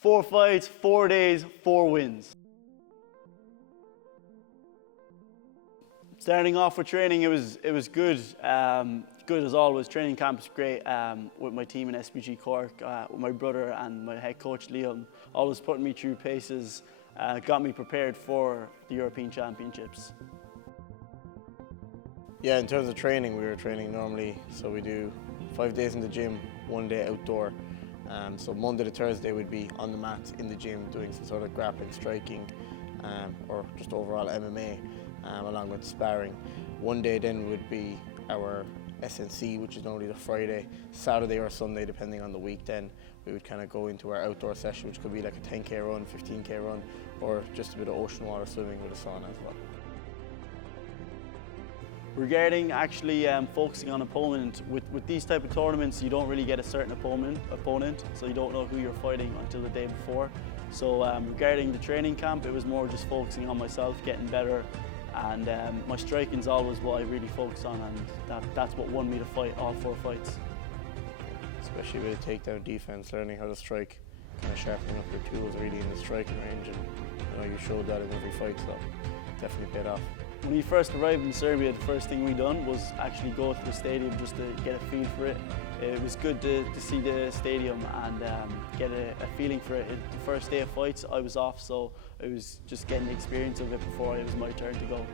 4 fights, 4 days, 4 wins. Starting off with training, it was good. Good as always. Training camp was great with my team in SBG Cork, with my brother and my head coach Liam, always putting me through paces, got me prepared for the European Championships. Yeah, in terms of training, we were training normally, so we do 5 days in the gym, 1 day outdoor. So Monday to Thursday we'd be on the mat in the gym doing some sort of grappling, striking, or just overall MMA, along with sparring. 1 day then would be our SNC, which is normally the Friday, Saturday or Sunday, depending on the week. Then we would kind of go into our outdoor session, which could be like a 10k run, 15k run, or just a bit of ocean water swimming with a sauna as well. Regarding actually focusing on opponent, with these type of tournaments, you don't really get a certain opponent, so you don't know who you're fighting until the day before. So regarding the training camp, it was more just focusing on myself, getting better, and my striking's always what I really focus on, and that's what won me to fight all 4 fights. Especially with a takedown defense, learning how to strike, kind of sharpening up your tools really in the striking range, and you showed that in every fight, so definitely paid off. When we first arrived in Serbia, the first thing we done was actually go to the stadium just to get a feel for it. It was good to see the stadium and get a feeling for it. The first day of fights, I was off, so it was just getting the experience of it before it was my turn to go.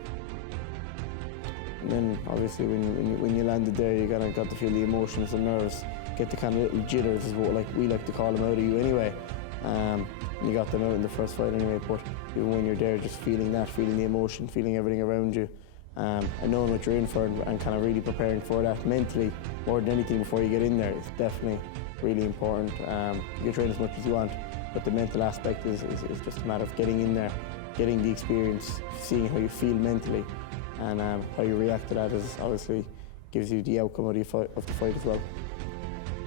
And then obviously when you landed there, you kind of got to feel the emotions and nerves, get the kind of little jitters, is what we like to call them, out of you anyway. You got them out in the first fight anyway, but even when you're there, just feeling that, feeling the emotion, feeling everything around you, and knowing what you're in for and kind of really preparing for that mentally more than anything before you get in there is definitely really important. You can train as much as you want, but the mental aspect is just a matter of getting in there, getting the experience, seeing how you feel mentally, and how you react to that is obviously gives you the outcome of the fight as well.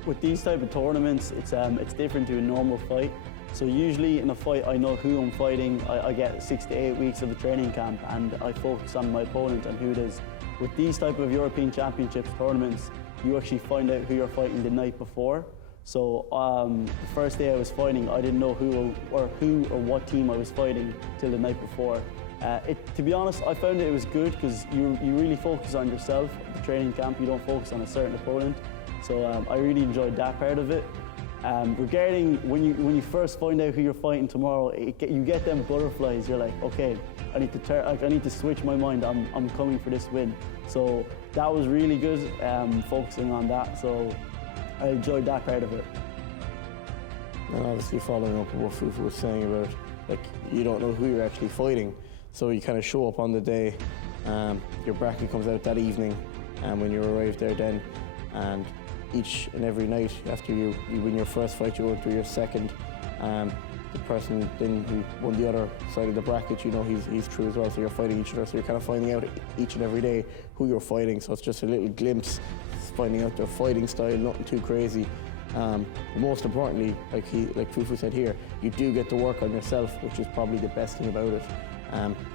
With these type of tournaments, it's different to a normal fight. So usually in a fight, I know who I'm fighting. I get 6 to 8 weeks of a training camp, and I focus on my opponent and who it is. With these type of European Championships tournaments, you actually find out who you're fighting the night before. So the first day I was fighting, I didn't know who or what team I was fighting till the night before. To be honest, I found it was good because you really focus on yourself at the training camp. You don't focus on a certain opponent. So I really enjoyed that part of it. Regarding when you first find out who you're fighting tomorrow, you get them butterflies. You're like, okay, I need to switch my mind. I'm coming for this win. So that was really good, focusing on that. So I enjoyed that part of it. And obviously following up on what Fufu was saying about, you don't know who you're actually fighting, so you kind of show up on the day. Your bracket comes out that evening, and when you arrive there then, and each and every night after you win your first fight, you go through your second. The person then who won the other side of the bracket, he's through as well, so you're fighting each other, so you're kind of finding out each and every day who you're fighting, so it's just a little glimpse, finding out their fighting style, nothing too crazy. Most importantly, like Fufu said here, you do get to work on yourself, which is probably the best thing about it.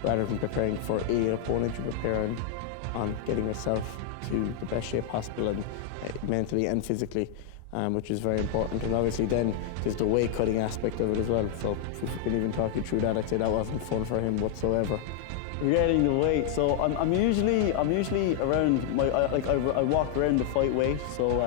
Rather than preparing for an opponent, you prepare on getting yourself to the best shape possible, and mentally and physically, which is very important. And obviously then there's the weight cutting aspect of it as well. So if we can even talk you through that, I'd say that wasn't fun for him whatsoever. Regarding the weight, so I'm usually around I walk around the fight weight, so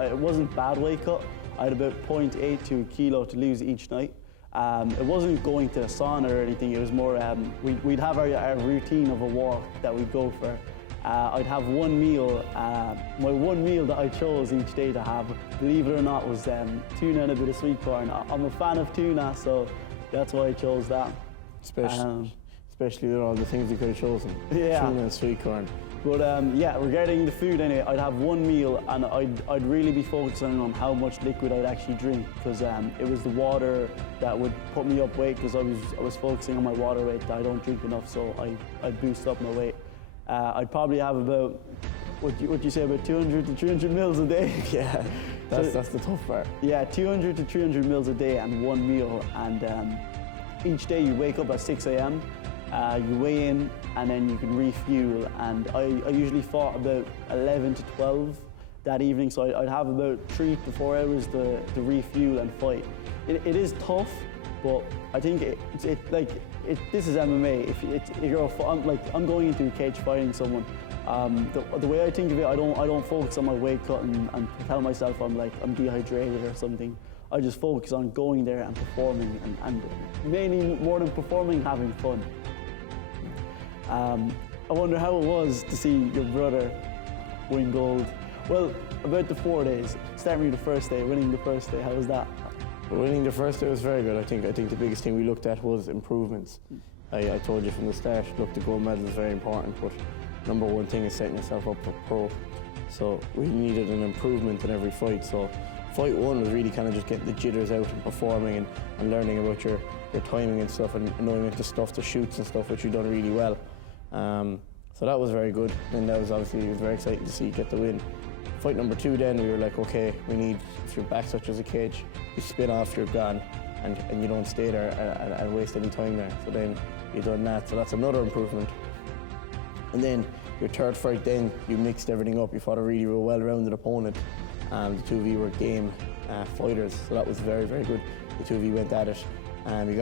it wasn't bad weight cut. I had about 0.8 to a kilo to lose each night. It wasn't going to a sauna or anything. It was more we'd have our routine of a walk that we'd go for. I'd have one meal. My one meal that I chose each day to have, believe it or not, was tuna and a bit of sweet corn. I'm a fan of tuna, so that's why I chose that. Especially with all the things you could have chosen. Yeah. Tuna and sweet corn. But yeah, regarding the food anyway, I'd have one meal and I'd really be focusing on how much liquid I'd actually drink, because it was the water that would put me up weight, because I was focusing on my water weight. I don't drink enough, so I'd boost up my weight. I'd probably have about, what you say, about 200 to 300 mils a day. Yeah, that's the tough part. Yeah, 200 to 300 mils a day and one meal. And each day you wake up at 6 a.m., you weigh in, and then you can refuel. And I usually fought about 11 to 12 that evening, so I'd have about 3 to 4 hours to refuel and fight. it is tough, but I think this is MMA. If you're I'm going into a cage fighting someone. The way I think of it, I don't focus on my weight cut and tell myself I'm dehydrated or something. I just focus on going there and performing, and mainly more than performing, having fun. I wonder how it was to see your brother win gold. Well, about the 4 days, starting with the first day, winning the first day, how was that? Winning the first day was very good. I think the biggest thing we looked at was improvements. I told you from the start, look, the gold medal is very important, but number one thing is setting yourself up for pro. So we needed an improvement in every fight. So fight one was really kind of just getting the jitters out and performing and learning about your timing and stuff, and knowing into stuff, the shoots and stuff, which you've done really well. So that was very good. And that was obviously, it was very exciting to see you get the win. Fight number two then, we were like, okay, we need, if your back touches a cage, you spin off, you're gone, and you don't stay there and waste any time there. So then you've done that, so that's another improvement. And then your third fight then, you mixed everything up. You fought a really well-rounded opponent. The two of you were game fighters, so that was very, very good. The two of you went at it. You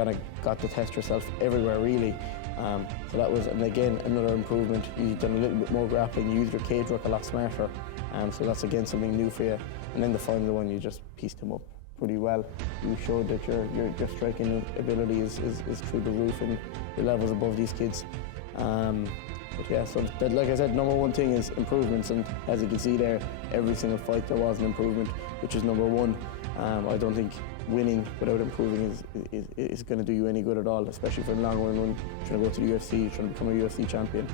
got to test yourself everywhere, really. So that was, and again, another improvement. You've done a little bit more grappling, you used your cage work a lot smarter. So that's again something new for you. And then the final one, you just pieced him up pretty well. You showed that your striking ability is through the roof and your levels above these kids. But yeah, so like I said, number one thing is improvements, and as you can see there, every single fight there was an improvement, which is number one. I don't think winning without improving is going to do you any good at all, especially for the long run, trying to go to the UFC, trying to become a UFC champion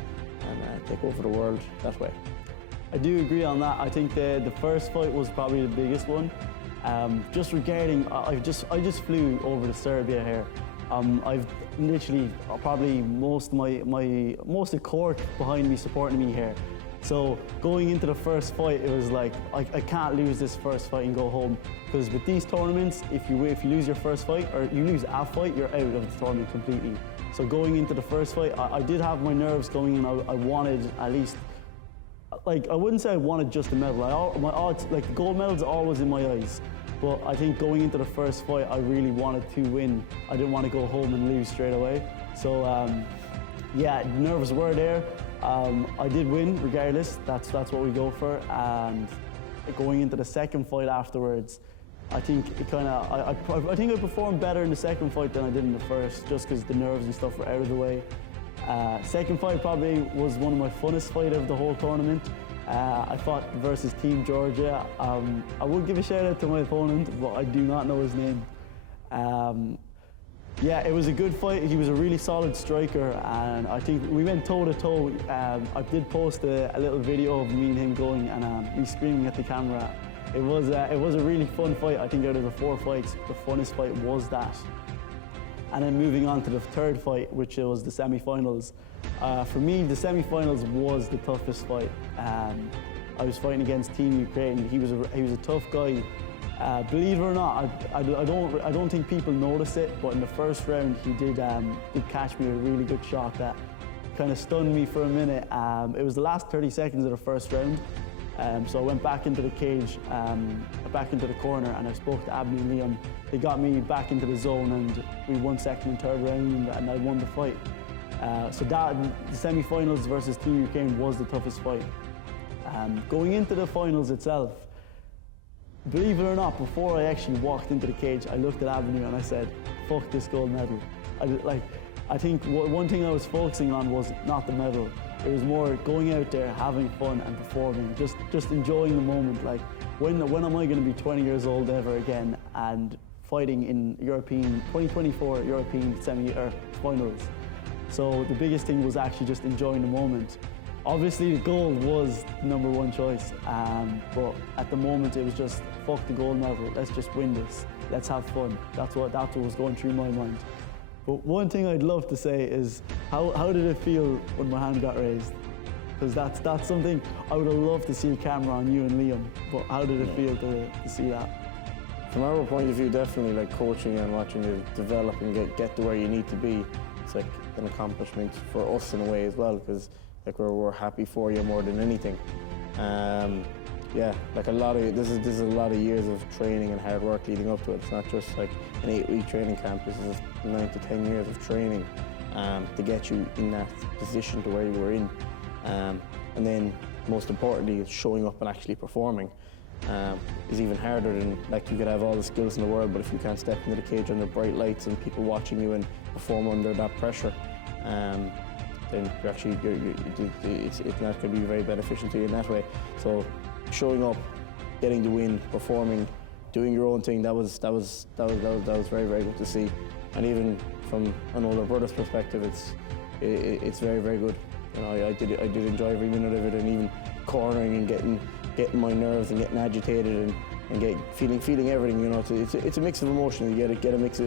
and take over the world that way. I do agree on that. I think the first fight was probably the biggest one. Just regarding, I just flew over to Serbia here. I've literally probably most of Cork behind me, supporting me here. So going into the first fight, it was like I can't lose this first fight and go home, because with these tournaments, if you lose your first fight or you lose a fight, you're out of the tournament completely. So going into the first fight, I did have my nerves going in. I wanted at least, like, I wouldn't say I wanted just a medal. My odds, like, the gold medal's always in my eyes. But I think going into the first fight, I really wanted to win. I didn't want to go home and lose straight away. So yeah, nerves were there. I did win regardless. That's what we go for. And going into the second fight afterwards, I think I think I performed better in the second fight than I did in the first, just because the nerves and stuff were out of the way. Second fight probably was one of my funnest fights of the whole tournament. I fought versus Team Georgia. I would give a shout out to my opponent, but I do not know his name. Yeah, it was a good fight. He was a really solid striker, and I think we went toe to toe. I did post a little video of me and him going and me screaming at the camera. It was a really fun fight. I think out of the 4 fights, the funnest fight was that. And then moving on to the third fight, which was the semi-finals. For me, the semi-finals was the toughest fight. I was fighting against Team Ukraine. He was a tough guy. Believe it or not, I don't think people notice it, but in the first round he did catch me with a really good shot that kind of stunned me for a minute. It was the last 30 seconds of the first round. So I went back into the cage, back into the corner, and I spoke to Abney and Liam. They got me back into the zone, and we won second and third round, and I won the fight. So the semi-finals versus Team Ukraine was the toughest fight. Going into the finals itself, believe it or not, before I actually walked into the cage, I looked at Avenue and I said, fuck this gold medal. I think one thing I was focusing on was not the medal. It was more going out there, having fun and performing, just enjoying the moment. Like, when am I going to be 20 years old ever again and fighting in 2024 European finals? So the biggest thing was actually just enjoying the moment. Obviously the gold was the number one choice, but at the moment it was just, fuck the gold medal, let's just win this, let's have fun. That's what was going through my mind. But one thing I'd love to say is, how did it feel when my hand got raised? Because that's something I would have loved to see a camera on you and Liam, but how did it feel to see that? From our point of view, definitely, like, coaching and watching you develop and get to where you need to be, it's like an accomplishment for us in a way as well, because like we're happy for you more than anything. yeah, like this is a lot of years of training and hard work leading up to it. It's not just like an 8-week training camp. This is 9 to 10 years of training to get you in that position to where you were in. And then most importantly, is showing up and actually performing. Is even harder than, like, you could have all the skills in the world, but if you can't step into the cage under bright lights and people watching you and perform under that pressure, then it's not going to be very beneficial to you in that way. So showing up, getting the win, performing, doing your own thing, that was very, very good to see. And even from an older brother's perspective, it's very, very good. You know, I did enjoy every minute of it, and even cornering and getting my nerves and getting agitated and feeling everything. You know, it's a mix of emotions. You get a good mix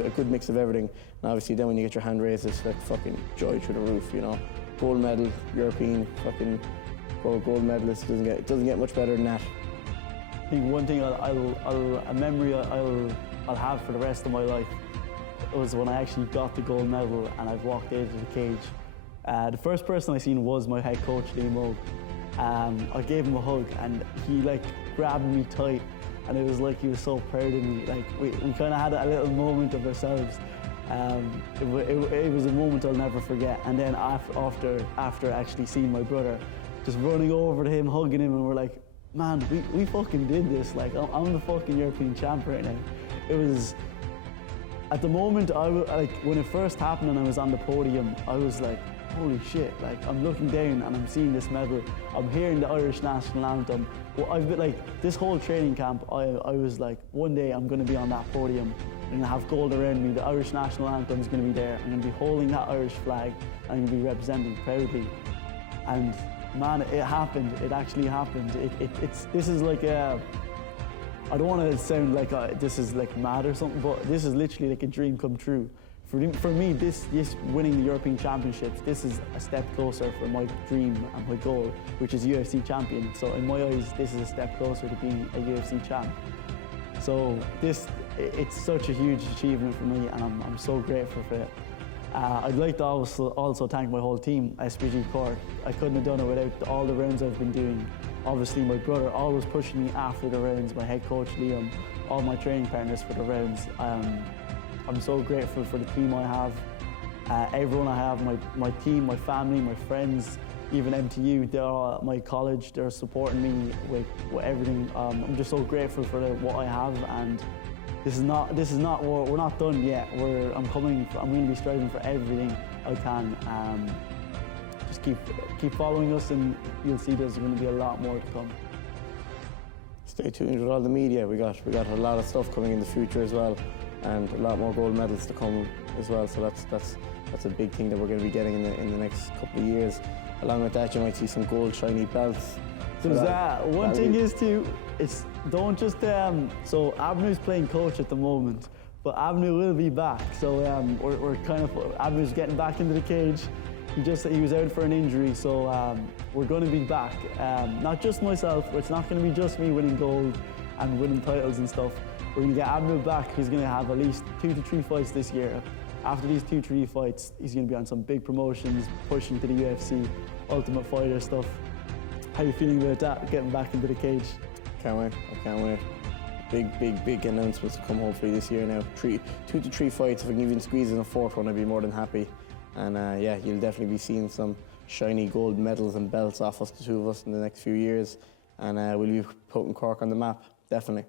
of everything. And obviously, then when you get your hand raised, it's like fucking joy through the roof. You know, gold medal, European fucking gold medalist, it doesn't get much better than that. I think one thing a memory I'll have for the rest of my life was when I actually got the gold medal and I walked out of the cage. The first person I seen was my head coach, Liam Moog. I gave him a hug and he like grabbed me tight, and it was like he was so proud of me. Like we kind of had a little moment of ourselves. It was a moment I'll never forget. And then after actually seeing my brother, just running over to him, hugging him, and we're like, man, we fucking did this. Like I'm the fucking European champ right now. It was, at the moment, like when it first happened and I was on the podium, I was like, holy shit, like I'm looking down and I'm seeing this medal, I'm hearing the Irish national anthem. Well, I've been like, this whole training camp, I was like, one day I'm gonna be on that podium, I'm gonna have gold around me, the Irish national anthem is gonna be there, I'm gonna be holding that Irish flag, I'm gonna be representing proudly. And man, it happened, it actually happened. This is like I don't want to sound like this is like mad or something, but this is literally like a dream come true. For me, this winning the European Championships, this is a step closer for my dream and my goal, which is UFC champion. So in my eyes, this is a step closer to being a UFC champ. So it's such a huge achievement for me, and I'm so grateful for it. I'd like to also thank my whole team, SBG Cork. I couldn't have done it without all the rounds I've been doing. Obviously, my brother always pushing me after the rounds, my head coach Liam, all my training partners for the rounds. I'm so grateful for the team I have, everyone I have, my team, my family, my friends, even MTU, they're all at my college, they're supporting me with everything. I'm just so grateful for what I have, and we're not done yet. I'm going to be striving for everything I can. Just keep following us, and you'll see there's going to be a lot more to come. Stay tuned with all the media. We got a lot of stuff coming in the future as well, and a lot more gold medals to come as well. So that's a big thing that we're going to be getting in the next couple of years. Along with that, you might see some gold shiny belts. There's one thing is too, don't just so Abner's playing coach at the moment, but Abner will be back. So we're kind of, Abner's getting back into the cage. He was out for an injury, so we're going to be back. Not just myself, it's not going to be just me winning gold and winning titles and stuff. We're going to get Abner back. He's going to have at least 2 to 3 fights this year. After these 2 to 3 fights, he's going to be on some big promotions, pushing to the UFC, Ultimate Fighter stuff. How are you feeling about that, getting back into the cage? Can't wait, I can't wait. Big announcements to come hopefully this year now. 2 to 3 fights, if I can even squeeze in a 4th one, I'd be more than happy. And yeah, you'll definitely be seeing some shiny gold medals and belts off us, the two of us, in the next few years. And we'll be putting Cork on the map, definitely.